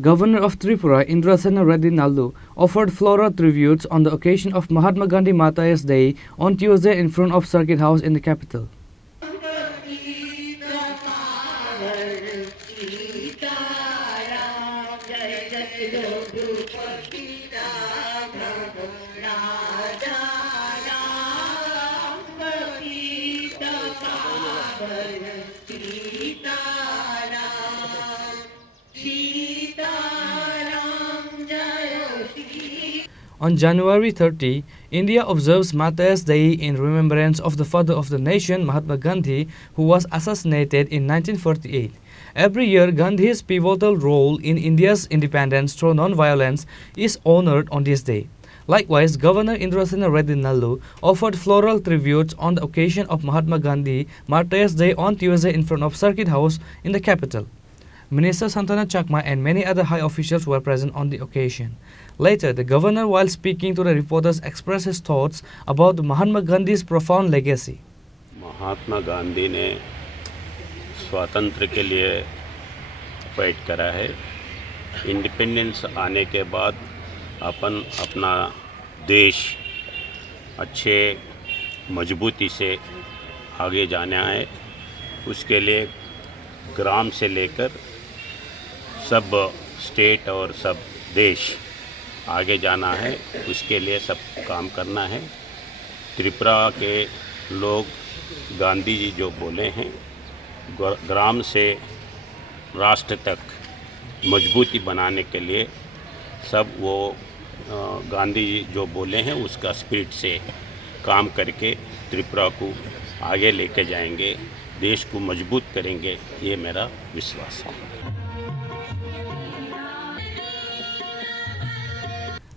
Governor of Tripura, Indrasena Reddy Nallu, offered floral tributes on the occasion of Mahatma Gandhi Martyrs Day on Tuesday in front of Circuit House in the capital. On January 30, India observes Martyrs Day in remembrance of the father of the nation, Mahatma Gandhi, who was assassinated in 1948. Every year, Gandhi's pivotal role in India's independence through non-violence is honored on this day. Likewise, Governor Indrasena Reddy Nallu offered floral tributes on the occasion of Mahatma Gandhi Martyrs Day on Tuesday in front of Circuit House in the capital. Minister Santana Chakma and many other high officials were present on the occasion. Later, the governor, while speaking to the reporters, expressed his thoughts about Mahatma Gandhi's profound legacy. Mahatma Gandhi ने स्वातंत्र्य के लिए fight करा है। Independence आने के बाद अपन अपना देश अच्छे मजबूती से आगे जाना है। उसके लिए ग्राम से लेकर सब स्टेट और सब देश आगे जाना है। उसके लिए सब काम करना है। त्रिपुरा के लोग गांधी जी जो बोले हैं, ग्राम से राष्ट्र तक मजबूती बनाने के लिए सब वो गांधी जी जो बोले हैं उसका स्पिरिट से काम करके त्रिपुरा को आगे लेके जाएंगे, देश को मजबूत करेंगे, ये मेरा विश्वास है।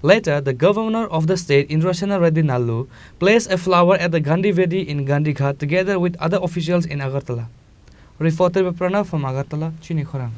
Later, the governor of the state, Indrasena Reddy Nallu, placed a flower at the Gandhi Vedi in Gandhi Ghat together with other officials in Agartala. Reported by Pranav from Agartala, Chini, Khorang.